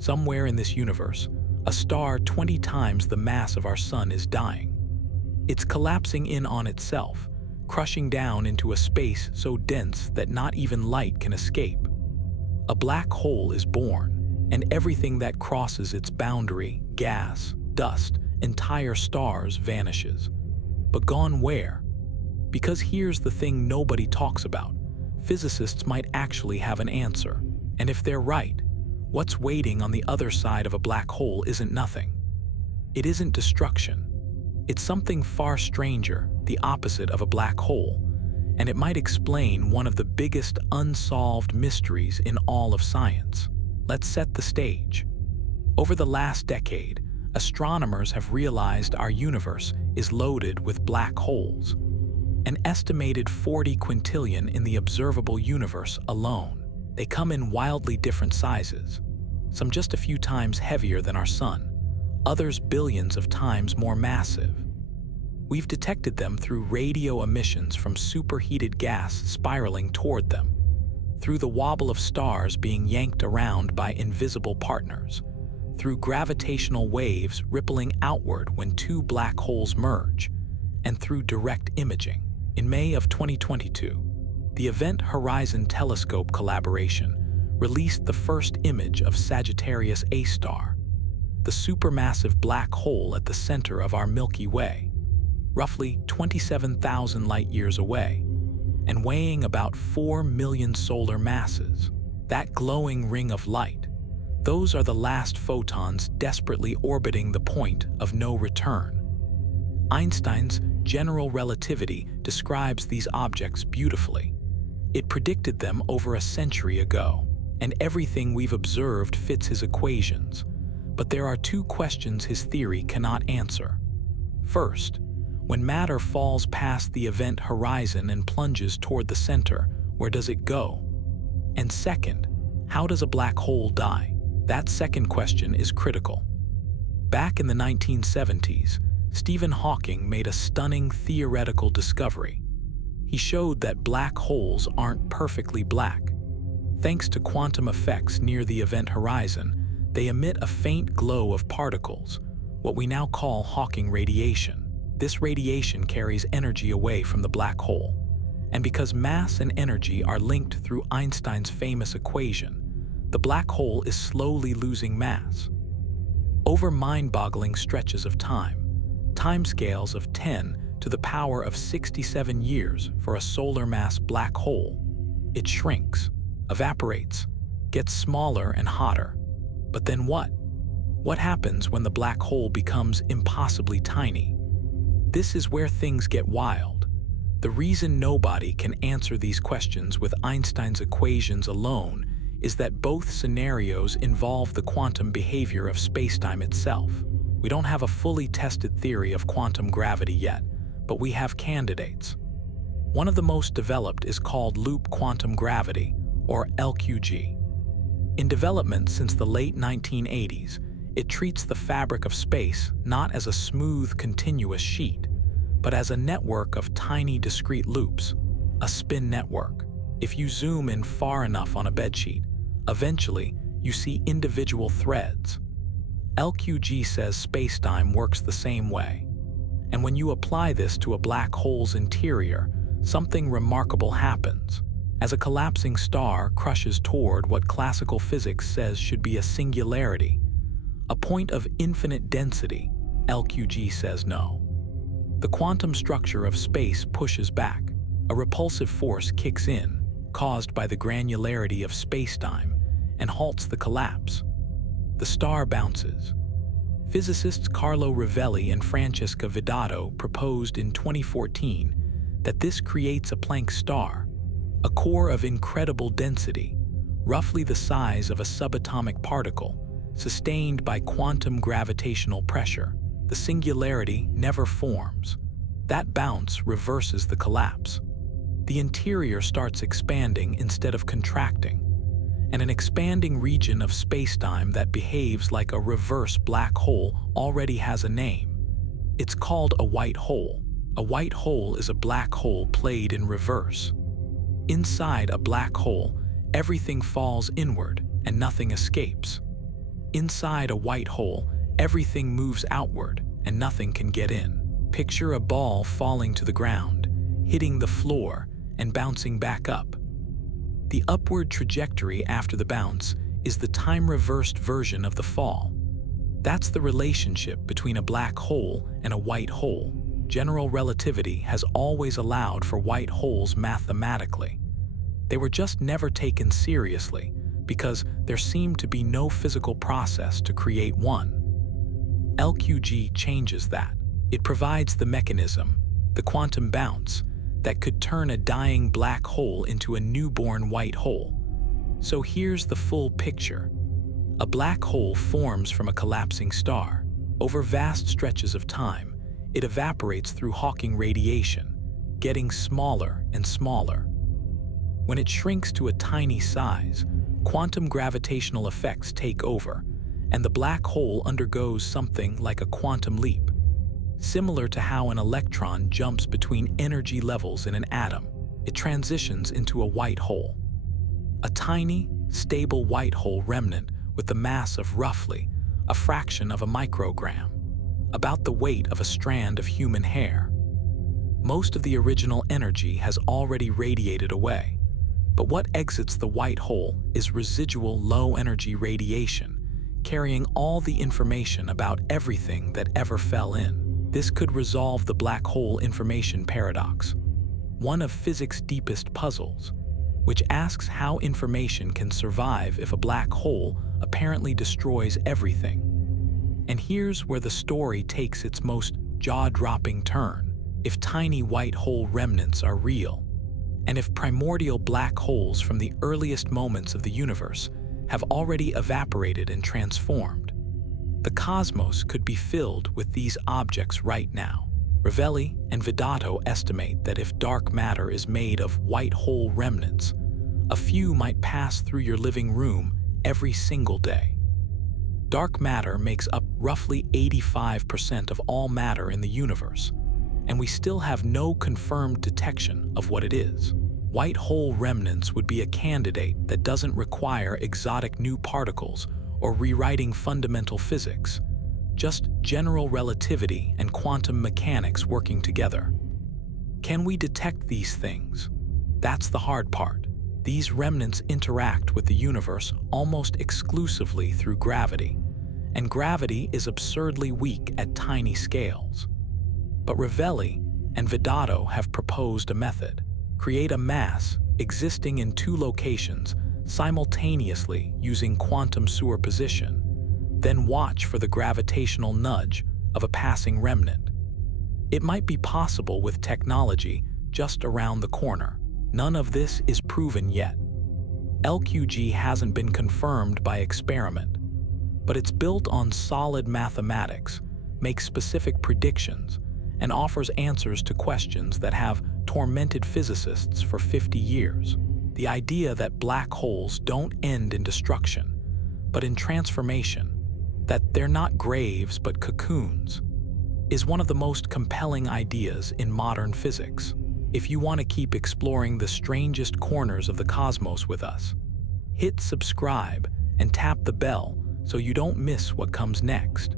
Somewhere in this universe, a star 20 times the mass of our Sun is dying. It's collapsing in on itself, crushing down into a space so dense that not even light can escape. A black hole is born, and everything that crosses its boundary, gas, dust, entire stars vanishes. But gone where? Because here's the thing nobody talks about. Physicists might actually have an answer. And if they're right, what's waiting on the other side of a black hole isn't nothing. It isn't destruction. It's something far stranger, the opposite of a black hole, and it might explain one of the biggest unsolved mysteries in all of science. Let's set the stage. Over the last decade, astronomers have realized our universe is loaded with black holes, an estimated 40 quintillion in the observable universe alone. They come in wildly different sizes, some just a few times heavier than our Sun, others billions of times more massive. We've detected them through radio emissions from superheated gas spiraling toward them, through the wobble of stars being yanked around by invisible partners, through gravitational waves rippling outward when two black holes merge, and through direct imaging. In May of 2022, the Event Horizon Telescope collaboration released the first image of Sagittarius A star, the supermassive black hole at the center of our Milky Way, roughly 27,000 light-years away, and weighing about 4 million solar masses. That glowing ring of light, those are the last photons desperately orbiting the point of no return. Einstein's general relativity describes these objects beautifully. It predicted them over a century ago, and everything we've observed fits his equations. But there are two questions his theory cannot answer. First, when matter falls past the event horizon and plunges toward the center, where does it go? And second, how does a black hole die? That second question is critical. Back in the 1970s, Stephen Hawking made a stunning theoretical discovery. He showed that black holes aren't perfectly black. Thanks to quantum effects near the event horizon, they emit a faint glow of particles, what we now call Hawking radiation. This radiation carries energy away from the black hole. And because mass and energy are linked through Einstein's famous equation, the black hole is slowly losing mass. Over mind-boggling stretches of time, timescales of 10 to the power of 67 years for a solar mass black hole, it shrinks, evaporates, gets smaller and hotter. But then what? What happens when the black hole becomes impossibly tiny? This is where things get wild. The reason nobody can answer these questions with Einstein's equations alone is that both scenarios involve the quantum behavior of spacetime itself. We don't have a fully tested theory of quantum gravity yet, but we have candidates. One of the most developed is called loop quantum gravity, or LQG. In development since the late 1980s, it treats the fabric of space not as a smooth, continuous sheet, but as a network of tiny, discrete loops, a spin network. If you zoom in far enough on a bedsheet, eventually you see individual threads. LQG says spacetime works the same way. And when you apply this to a black hole's interior, something remarkable happens. As a collapsing star crushes toward what classical physics says should be a singularity, a point of infinite density, LQG says no. The quantum structure of space pushes back. A repulsive force kicks in, caused by the granularity of spacetime, and halts the collapse. The star bounces. Physicists Carlo Rovelli and Francesca Vidato proposed in 2014 that this creates a Planck star, a core of incredible density, roughly the size of a subatomic particle, sustained by quantum gravitational pressure. The singularity never forms. That bounce reverses the collapse. The interior starts expanding instead of contracting, and an expanding region of spacetime that behaves like a reverse black hole already has a name. It's called a white hole. A white hole is a black hole played in reverse. Inside a black hole, everything falls inward and nothing escapes. Inside a white hole, everything moves outward and nothing can get in. Picture a ball falling to the ground, hitting the floor and bouncing back up. The upward trajectory after the bounce is the time-reversed version of the fall. That's the relationship between a black hole and a white hole. General relativity has always allowed for white holes mathematically. They were just never taken seriously because there seemed to be no physical process to create one. LQG changes that. It provides the mechanism, the quantum bounce, that could turn a dying black hole into a newborn white hole. So here's the full picture. A black hole forms from a collapsing star. Over vast stretches of time, it evaporates through Hawking radiation, getting smaller and smaller. When it shrinks to a tiny size, quantum gravitational effects take over, and the black hole undergoes something like a quantum leap. Similar to how an electron jumps between energy levels in an atom, it transitions into a white hole. A tiny, stable white hole remnant with the mass of roughly a fraction of a microgram, about the weight of a strand of human hair. Most of the original energy has already radiated away, but what exits the white hole is residual low-energy radiation, carrying all the information about everything that ever fell in. This could resolve the black hole information paradox, one of physics' deepest puzzles, which asks how information can survive if a black hole apparently destroys everything. And here's where the story takes its most jaw-dropping turn. If tiny white hole remnants are real, and if primordial black holes from the earliest moments of the universe have already evaporated and transformed, the cosmos could be filled with these objects right now. Ravelli and Vedato estimate that if dark matter is made of white hole remnants, a few might pass through your living room every single day. Dark matter makes up roughly 85% of all matter in the universe, and we still have no confirmed detection of what it is. White hole remnants would be a candidate that doesn't require exotic new particles or rewriting fundamental physics, just general relativity and quantum mechanics working together. Can we detect these things? That's the hard part. These remnants interact with the universe almost exclusively through gravity, and gravity is absurdly weak at tiny scales. But Ravelli and Vedato have proposed a method. Create a mass existing in two locations simultaneously using quantum superposition, then watch for the gravitational nudge of a passing remnant. It might be possible with technology just around the corner. None of this is proven yet. LQG hasn't been confirmed by experiment, but it's built on solid mathematics, makes specific predictions, and offers answers to questions that have tormented physicists for 50 years. The idea that black holes don't end in destruction, but in transformation, that they're not graves but cocoons, is one of the most compelling ideas in modern physics. If you want to keep exploring the strangest corners of the cosmos with us, hit subscribe and tap the bell so you don't miss what comes next.